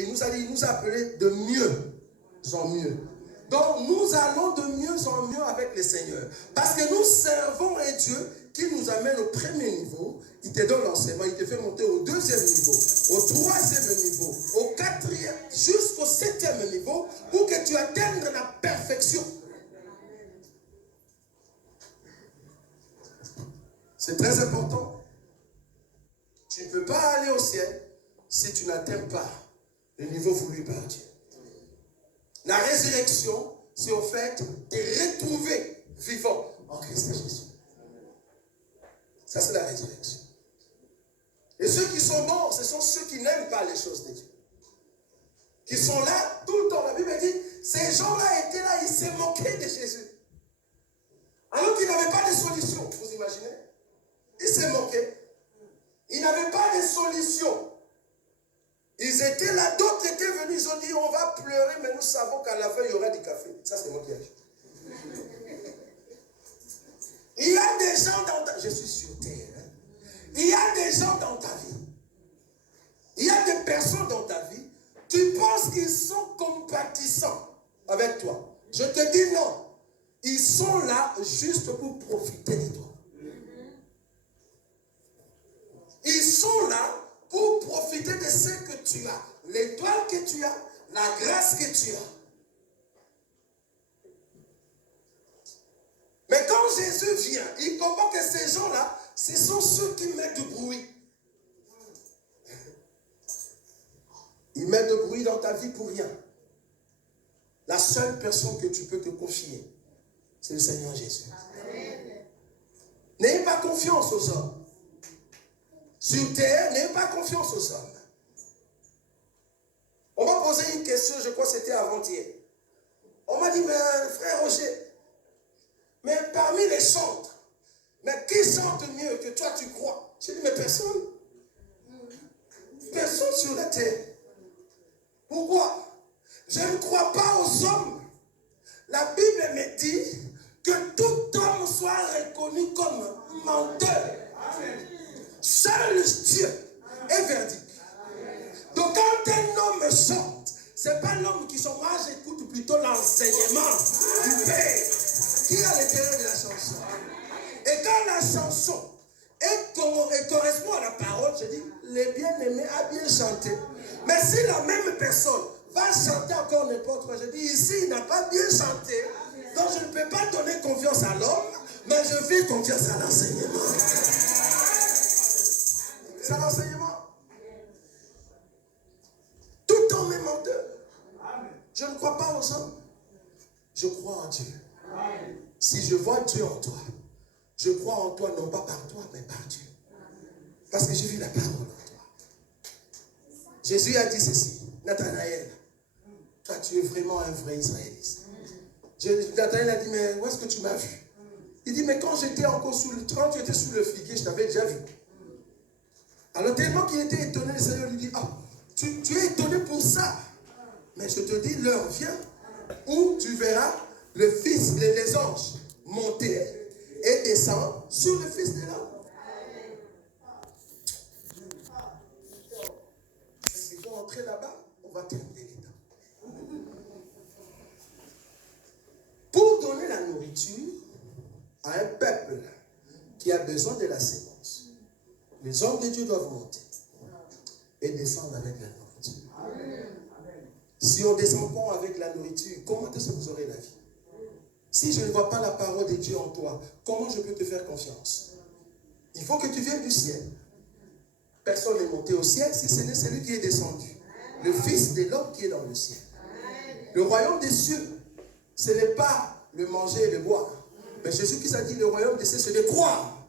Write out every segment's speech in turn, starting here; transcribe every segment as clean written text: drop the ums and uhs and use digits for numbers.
il nous a appelés de mieux en mieux. Donc nous allons de mieux en mieux avec le Seigneur. Parce que nous servons un Dieu qui nous amène au premier niveau. Il te donne l'enseignement, il te fait monter au deuxième niveau, au troisième niveau, au quatrième, jusqu'au septième niveau, pour que tu atteignes la perfection. C'est très important. Tu ne peux pas aller au ciel si tu n'atteins pas le niveau voulu par Dieu. La résurrection, c'est au fait de retrouver vivant en Christ Jésus. Ça, c'est la résurrection. Et ceux qui sont morts, ce sont ceux qui n'aiment pas les choses de Dieu. Qui sont là tout le temps. La Bible dit, ces gens-là étaient là, ils se moquaient de Jésus. Alors qu'ils n'avaient pas de solution, vous imaginez? Ils se moquaient. Ils n'avaient pas de solution. Ils étaient là, d'autres étaient venus, ils ont dit, on va pleurer, mais nous savons qu'à la fin, il y aura du café. Ça, c'est moquage. Il y a des gens dans ta vie, je suis sur terre, hein? Il y a des gens dans ta vie. Il y a des personnes dans ta vie, tu penses qu'ils sont compatissants avec toi. Je te dis non. Ils sont là juste pour profiter de toi. Ils sont là pour profiter de ce que tu as, l'étoile que tu as, la grâce que tu as. Mais quand Jésus vient, il comprend que ces gens-là, ce sont ceux qui mettent du bruit. Ils mettent du bruit dans ta vie pour rien. La seule personne que tu peux te confier, c'est le Seigneur Jésus. N'ayez pas confiance aux hommes. Sur terre, n'ayez pas confiance aux hommes. On m'a posé une question, je crois que c'était avant-hier. On m'a dit, mais frère Roger, mais parmi les chantres, mais qui chante mieux que toi tu crois? J'ai dit, mais personne. Personne sur la terre. Pourquoi? Je ne crois pas aux hommes. La Bible me dit que tout homme soit reconnu comme menteur. Amen. Seul Dieu est verdict. Donc quand un homme chante, ce n'est pas l'homme qui chante. Moi j'écoute plutôt l'enseignement du Père qui est à l'intérieur de la chanson. Et quand la chanson correspond à la parole, je dis, les bien-aimés a bien chanté. Mais si la même personne va chanter encore n'importe quoi, je dis, ici il n'a pas bien chanté. Donc je ne peux pas donner confiance à l'homme, mais je fais confiance à l'enseignement. C'est l'enseignement. Tout homme est menteur. Je ne crois pas aux hommes. Je crois en Dieu. Si je vois Dieu en toi, je crois en toi, non pas par toi, mais par Dieu. Parce que j'ai vu la parole en toi. Jésus a dit ceci, Nathanaël, toi tu es vraiment un vrai Israélite. Nathanaël a dit, mais où est-ce que tu m'as vu? Il dit, mais quand j'étais encore quand tu étais sous le figuier, je t'avais déjà vu. Alors tellement qu'il était étonné, le Seigneur lui dit, ah, tu es étonné pour ça. Mais je te dis, l'heure vient où tu verras le Fils, les anges monter et descendre sur le Fils de l'homme. S'il faut entrer là-bas, on va terminer les temps. Pour donner la nourriture à un peuple qui a besoin de la sémence, les hommes de Dieu doivent monter et descendre avec la nourriture. Amen. Si on ne descend pas avec la nourriture, comment est-ce que vous aurez la vie? Si je ne vois pas la parole de Dieu en toi, comment je peux te faire confiance? Il faut que tu viennes du ciel. Personne n'est monté au ciel si ce n'est celui qui est descendu. Le Fils de l'homme qui est dans le ciel. Le royaume des cieux, ce n'est pas le manger et le boire. Mais Jésus-Christ a dit, le royaume des cieux, c'est de croire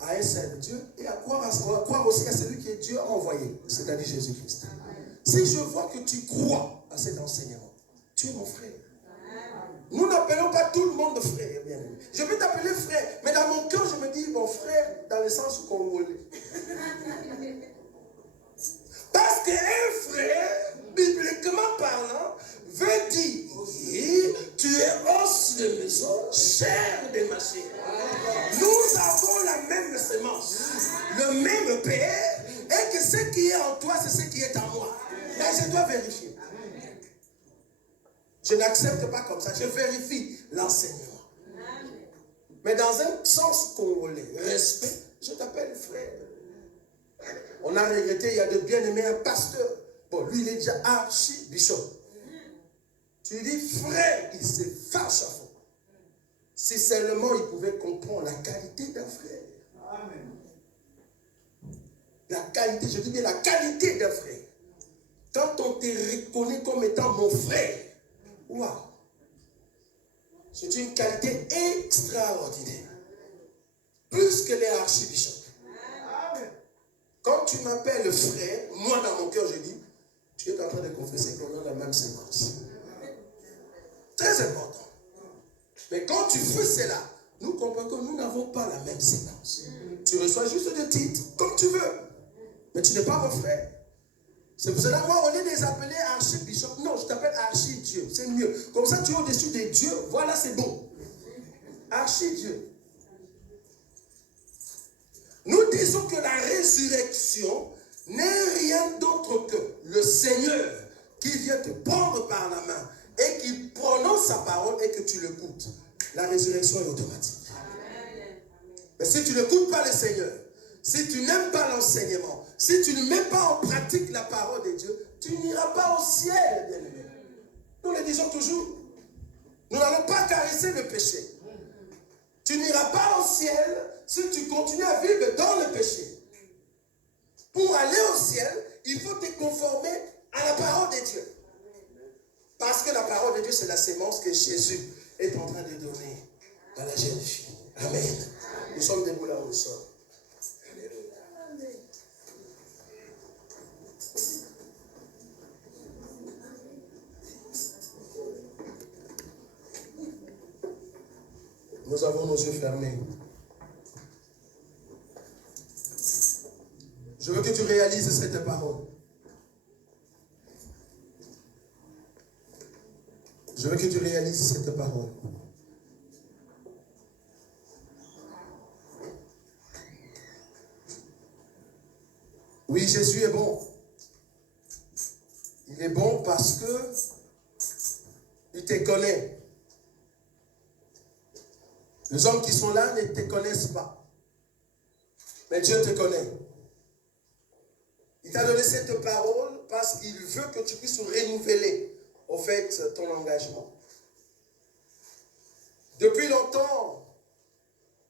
à un seul Dieu et à croire aussi à celui qui est Dieu envoyé, c'est-à-dire Jésus-Christ. Si je vois que tu crois à cet enseignement, tu es mon frère. Nous n'appelons pas tout le monde frère, bien aimé. Je peux t'appeler frère, mais dans mon cœur, je me dis mon frère dans le sens congolais. Parce qu'un frère, bibliquement parlant, veut dire, oui, tu es os de maison, chair de ma chair. Nous avons la même semence, le même Père, et que ce qui est en toi, c'est ce qui est en moi. Et je dois vérifier. Je n'accepte pas comme ça. Je vérifie l'enseignement. Mais dans un sens congolais, respect, je t'appelle frère. On a regretté, il y a de bien-aimés, un pasteur. Bon, lui, il est déjà archibishop. Tu lui dis frère, il se fâche à fond. Si seulement il pouvait comprendre la qualité d'un frère. Amen. La qualité, je dis bien la qualité d'un frère. Quand on te reconnaît comme étant mon frère, waouh, c'est une qualité extraordinaire. Plus que les archibishops. Quand tu m'appelles frère, moi dans mon cœur je dis, tu es en train de confesser qu'on a la même sémence. Très important. Mais quand tu fais cela, nous comprenons que nous n'avons pas la même sémence. Tu reçois juste des titres, comme tu veux. Mais tu n'es pas mon frère. C'est pour cela, moi, on est des appelés archibishop. Non, je t'appelle archi-dieu. C'est mieux. Comme ça, tu es au-dessus des dieux. Voilà, c'est bon. Archi-dieu. Nous disons que la résurrection n'est rien d'autre que le Seigneur qui vient te prendre par la main et qui prononce sa parole et que tu l'écoutes. La résurrection est automatique. Mais si tu n'écoutes pas le Seigneur, si tu n'aimes pas l'enseignement, si tu ne mets pas en pratique la parole de Dieu, tu n'iras pas au ciel, bien-aimé. Nous le disons toujours. Nous n'allons pas caresser le péché. Tu n'iras pas au ciel si tu continues à vivre dans le péché. Pour aller au ciel, il faut te conformer à la parole de Dieu. Parce que la parole de Dieu, c'est la sémence que Jésus est en train de donner à la jeune fille. Amen. Nous sommes debout là où nous sommes. Nous avons nos yeux fermés. Je veux que tu réalises cette parole. Je veux que tu réalises cette parole. Oui, Jésus est bon. Il est bon parce que il te connaît. Les hommes qui sont là ne te connaissent pas. Mais Dieu te connaît. Il t'a donné cette parole parce qu'il veut que tu puisses renouveler, au fait, ton engagement. Depuis longtemps,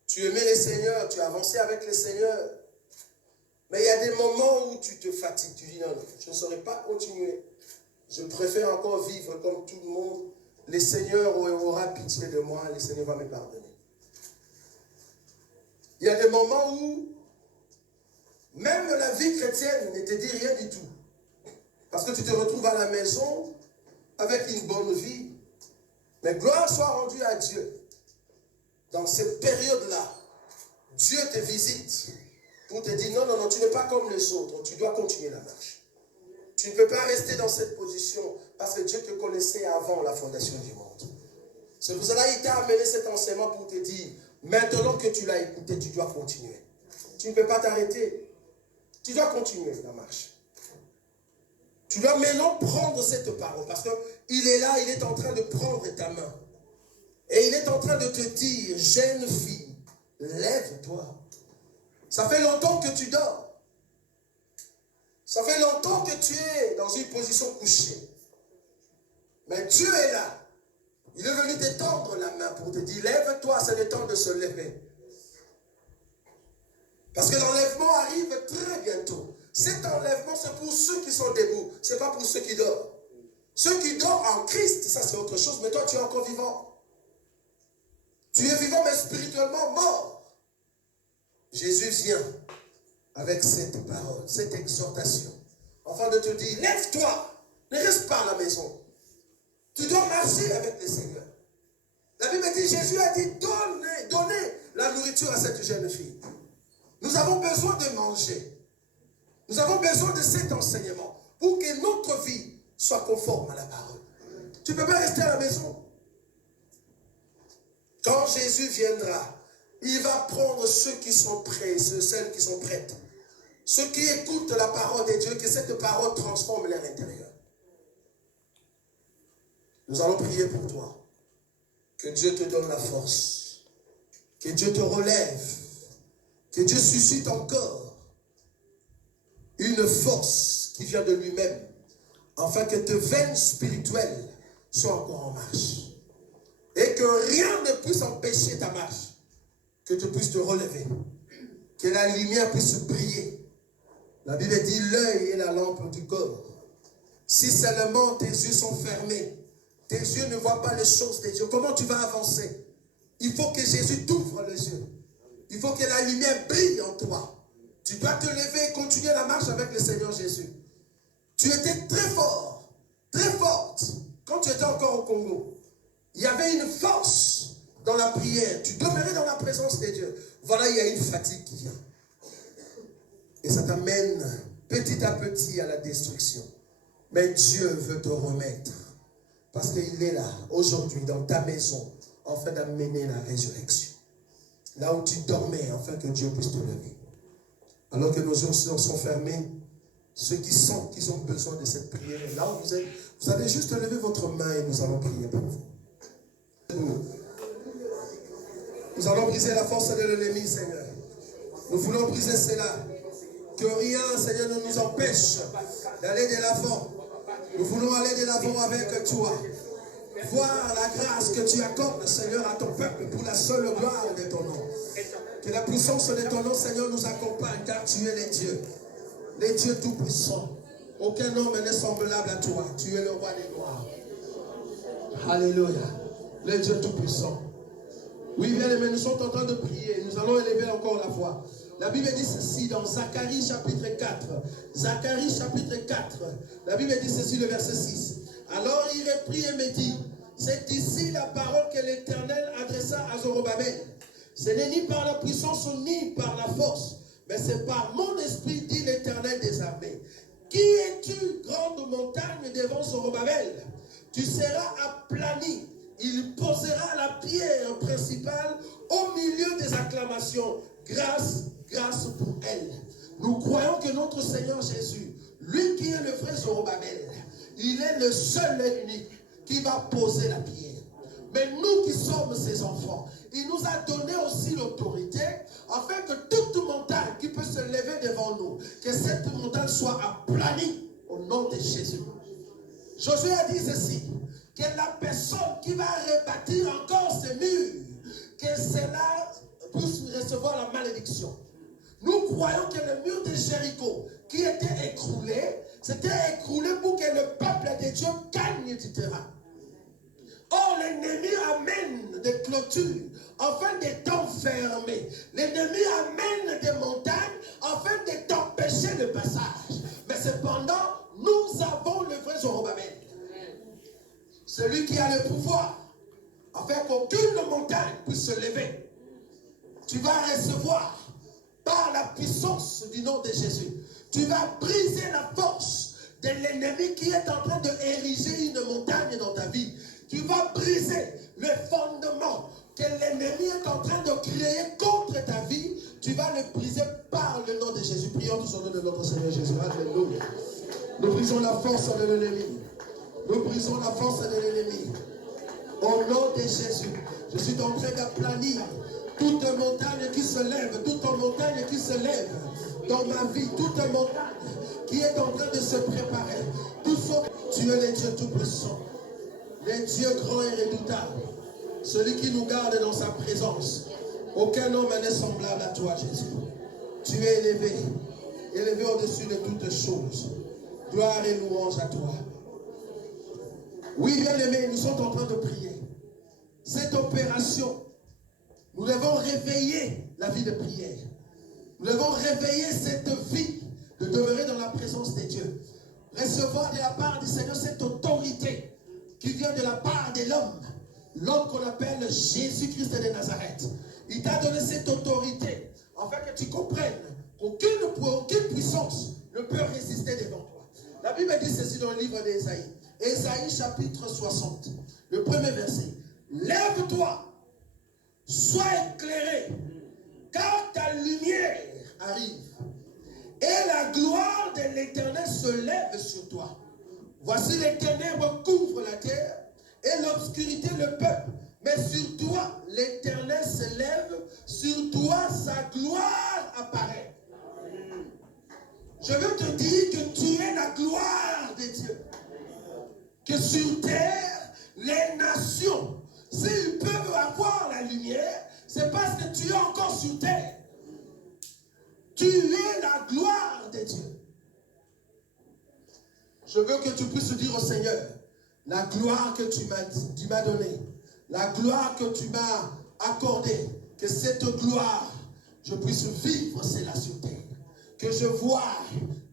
tu aimais le Seigneur, tu as avancé avec le Seigneur. Mais il y a des moments où tu te fatigues. Tu dis non, je ne saurais pas continuer. Je préfère encore vivre comme tout le monde. Le Seigneur aura pitié de moi, le Seigneur va me pardonner. Il y a des moments où même la vie chrétienne ne te dit rien du tout. Parce que tu te retrouves à la maison avec une bonne vie. Mais gloire soit rendue à Dieu. Dans cette période-là, Dieu te visite pour te dire non, non, non, tu n'es pas comme les autres. Tu dois continuer la marche. Tu ne peux pas rester dans cette position parce que Dieu te connaissait avant la fondation du monde. C'est pour cela qu'il t'a amené cet enseignement pour te dire maintenant que tu l'as écouté, tu dois continuer. Tu ne peux pas t'arrêter. Tu dois continuer la marche. Tu dois maintenant prendre cette parole parce qu'il est là, il est en train de prendre ta main. Et il est en train de te dire, jeune fille, lève-toi. Ça fait longtemps que tu dors. Ça fait longtemps que tu es dans une position couchée. Mais Dieu est là. Il est venu te tendre la main pour te dire, lève-toi, c'est le temps de se lever. Parce que l'enlèvement arrive très bientôt. Cet enlèvement, c'est pour ceux qui sont debout. Ce n'est pas pour ceux qui dorment. Ceux qui dorment en Christ, ça c'est autre chose. Mais toi, tu es encore vivant. Tu es vivant, mais spirituellement mort. Jésus vient avec cette parole, cette exhortation, afin de te dire, lève-toi, ne reste pas à la maison. Tu dois marcher avec le Seigneur. La Bible dit, Jésus a dit, donnez la nourriture à cette jeune fille. Nous avons besoin de manger. Nous avons besoin de cet enseignement pour que notre vie soit conforme à la parole. Tu ne peux pas rester à la maison. Quand Jésus viendra, il va prendre ceux qui sont prêts, celles qui sont prêtes. Ceux qui écoutent la parole de Dieu, que cette parole transforme leur intérieur. Nous allons prier pour toi. Que Dieu te donne la force. Que Dieu te relève. Que Dieu suscite encore une force qui vient de lui-même, afin que tes veines spirituelles soient encore en marche. Et que rien ne puisse empêcher ta marche. Que tu puisses te relever. Que la lumière puisse briller. La Bible dit l'œil est la lampe du corps. Si seulement tes yeux sont fermés, tes yeux ne voient pas les choses des Dieu, comment tu vas avancer? Il faut que Jésus t'ouvre les yeux. Il faut que la lumière brille en toi. Tu dois te lever et continuer la marche avec le Seigneur Jésus. Tu étais très fort, très forte, quand tu étais encore au Congo. Il y avait une force dans la prière. Tu demeurais dans la présence de Dieu. Voilà, il y a une fatigue qui vient. Et ça t'amène petit à petit à la destruction. Mais Dieu veut te remettre. Parce qu'il est là, aujourd'hui, dans ta maison, afin d'amener la résurrection. Là où tu dormais, afin que Dieu puisse te lever. Alors que nos yeux sont fermés, ceux qui sentent qu'ils ont besoin de cette prière, là où vous êtes, vous allez juste lever votre main et nous allons prier pour vous. Nous allons briser la force de l'ennemi, Seigneur. Nous voulons briser cela. Que rien, Seigneur, ne nous empêche d'aller de l'avant. Nous voulons aller de l'avant avec toi. Voir la grâce que tu accordes, Seigneur, à ton peuple pour la seule gloire de ton nom. Que la puissance de ton nom, Seigneur, nous accompagne, car tu es le Dieu. Le Dieu tout-puissant. Aucun homme n'est semblable à toi. Tu es le roi des gloires. Alléluia. Le Dieu tout-puissant. Oui, bien aimés, nous sommes en train de prier. Nous allons élever encore la voix. La Bible dit ceci dans Zacharie chapitre 4. Zacharie chapitre 4. La Bible dit ceci, le verset 6. Alors il reprit et me dit, c'est ici la parole que l'Éternel adressa à Zorobabel. Ce n'est ni par la puissance ni par la force, mais c'est par mon esprit, dit l'Éternel des armées. Qui es-tu, grande montagne, devant Zorobabel? Tu seras aplani. Il posera la pierre principale au milieu des acclamations. Grâce, grâce pour elle. Nous croyons que notre Seigneur Jésus, lui qui est le vrai Zorobabel, il est le seul et l'unique qui va poser la pierre. Mais nous qui sommes ses enfants, il nous a donné aussi l'autorité afin que toute montagne qui peut se lever devant nous, que cette montagne soit aplanie au nom de Jésus. Josué a dit ceci, que la personne qui va rebâtir encore ces murs, que cela puisse recevoir la malédiction. Nous croyons que le mur de Jéricho qui était écroulé, c'était écroulé pour que le peuple de Dieu gagne du terrain. Or, l'ennemi amène des clôtures afin de t'enfermer. L'ennemi amène des montagnes afin de t'empêcher le passage. Mais cependant, nous avons le vrai Zorobabel. Celui qui a le pouvoir afin qu'aucune montagne puisse se lever. Tu vas recevoir par la puissance du nom de Jésus. Tu vas briser la force de l'ennemi qui est en train d'ériger une montagne dans ta vie. Tu vas briser le fondement que l'ennemi est en train de créer contre ta vie. Tu vas le briser par le nom de Jésus. Prions tous au nom de notre Seigneur Jésus. Alléluia. Nous brisons la force de l'ennemi. Nous brisons la force de l'ennemi. Au nom de Jésus, je suis en train d'aplanir toute montagne qui se lève, toute montagne qui se lève dans ma vie, toute montagne qui est en train de se préparer. Tout ça, tu es le Dieu tout-puissant, le Dieu grand et redoutable, celui qui nous garde dans sa présence. Aucun homme n'est semblable à toi, Jésus. Tu es élevé, élevé au-dessus de toutes choses. Gloire et louange à toi. Oui, bien aimé, nous sommes en train de prier. Cette opération, nous devons réveiller la vie de prière. Nous devons réveiller cette vie de demeurer dans la présence de Dieu. Recevoir de la part du Seigneur cette autorité qui vient de la part de l'homme. L'homme qu'on appelle Jésus-Christ de Nazareth. Il t'a donné cette autorité afin que tu comprennes qu'aucune puissance ne peut résister devant toi. La Bible dit ceci dans le livre d'Ésaïe. Ésaïe chapitre 60, le premier verset. Lève-toi, sois éclairé, car ta lumière arrive, et la gloire de l'Éternel se lève sur toi. Voici les ténèbres couvrent la terre, et l'obscurité le peuple. Mais sur toi, l'Éternel s'élève, sur toi, sa gloire apparaît. Je veux te dire que tu es la gloire de Dieu. Que sur terre, les nations, s'ils peuvent avoir la lumière, c'est parce que tu es encore sur terre. Tu es la gloire de Dieu. Je veux que tu puisses dire au Seigneur, la gloire que tu m'as donnée, la gloire que tu m'as accordée, que cette gloire, je puisse vivre cela sur terre. Que je vois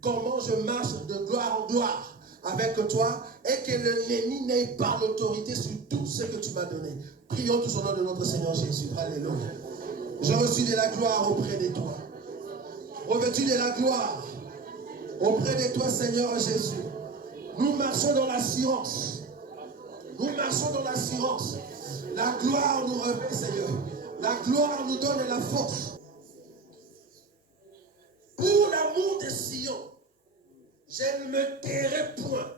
comment je marche de gloire en gloire avec toi et que l'ennemi n'ait pas l'autorité sur tout ce que tu m'as donné. Prions tous au nom de notre Seigneur Jésus. Alléluia. Je reçus de la gloire auprès de toi. Revêtu de la gloire auprès de toi, Seigneur Jésus. Nous marchons dans l'assurance. Nous marchons dans l'assurance. La gloire nous revêt, Seigneur. La gloire nous donne la force. Pour l'amour de Sion, je ne me tairai point.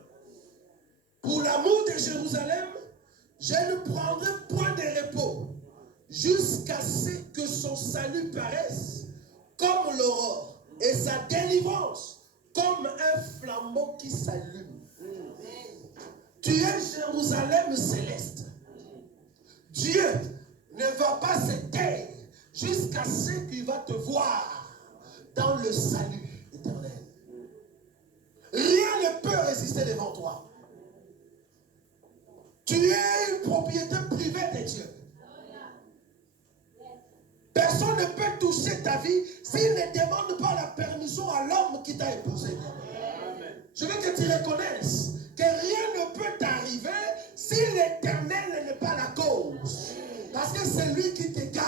Pour l'amour de Jérusalem, je ne prendrai point de repos, jusqu'à ce que son salut paraisse comme l'aurore, et sa délivrance comme un flambeau qui s'allume. Tu es Jérusalem céleste. Dieu ne va pas se taire jusqu'à ce qu'il va te voir dans le salut éternel. Rien ne peut résister devant toi. Tu es une propriété privée de Dieu. Personne ne peut toucher ta vie s'il ne demande pas la permission à l'homme qui t'a épousé. Je veux que tu reconnaisses que rien ne peut t'arriver si l'Éternel n'est pas la cause. Parce que c'est lui qui te garde.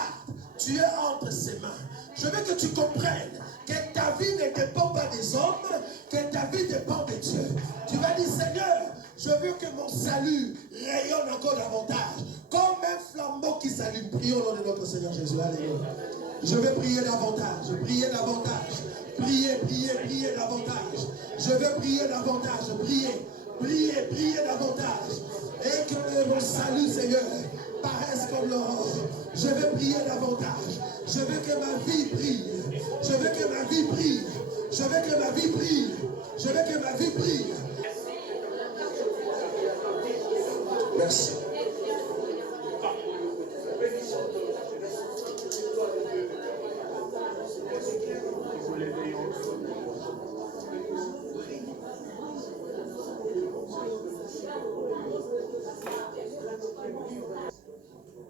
Tu es entre ses mains. Je veux que tu comprennes que ta vie ne dépend pas des hommes, que ta vie dépend de Dieu. Tu vas dire, Seigneur, je veux que mon salut rayonne encore davantage. Comme un flambeau qui s'allume. Prions au nom de notre Seigneur Jésus. Alléluia. Je vais prier davantage. Prier davantage. Prier, prier, prier davantage. Je veux prier davantage. Prier, prier, prier davantage. Et que mon salut, Seigneur, paraisse comme l'aurore. Je veux prier davantage. Je veux que ma vie brille. Je veux que ma vie brille. Je veux que ma vie brille. Je veux que ma vie brille. Merci.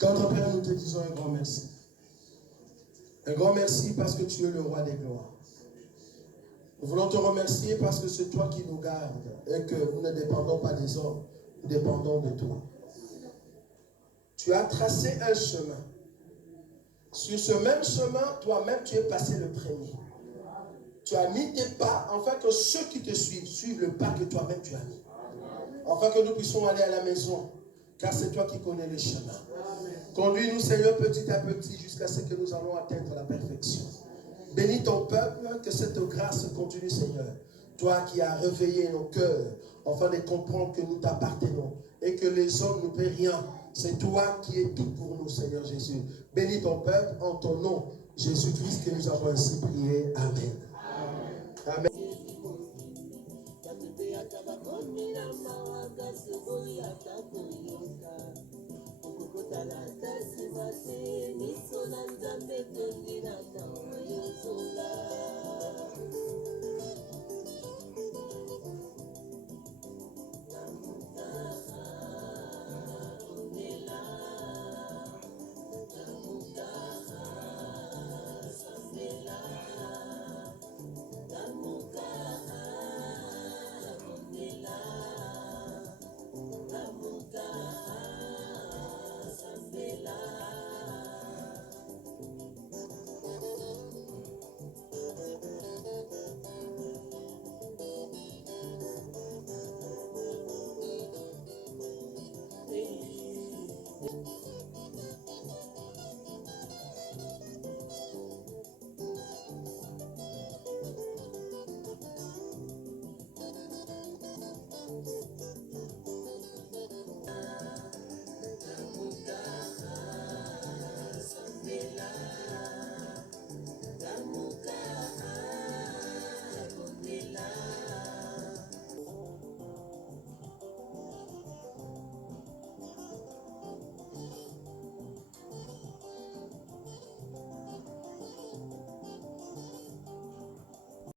Notre Père, nous te disons un grand merci. Un grand merci parce que tu es le roi des gloires. Nous voulons te remercier parce que c'est toi qui nous gardes et que nous ne dépendons pas des hommes, nous dépendons de toi. Tu as tracé un chemin. Sur ce même chemin, toi-même, tu es passé le premier. Tu as mis tes pas, afin que ceux qui te suivent, suivent le pas que toi-même tu as mis. Afin que nous puissions aller à la maison, car c'est toi qui connais le chemin. Conduis-nous, Seigneur, petit à petit, jusqu'à ce que nous allons atteindre la perfection. Bénis ton peuple, que cette grâce continue, Seigneur. Toi qui as réveillé nos cœurs, afin de comprendre que nous t'appartenons et que les hommes ne paient rien. C'est toi qui es tout pour nous, Seigneur Jésus. Bénis ton peuple en ton nom, Jésus-Christ, que nous avons ainsi prié. Amen.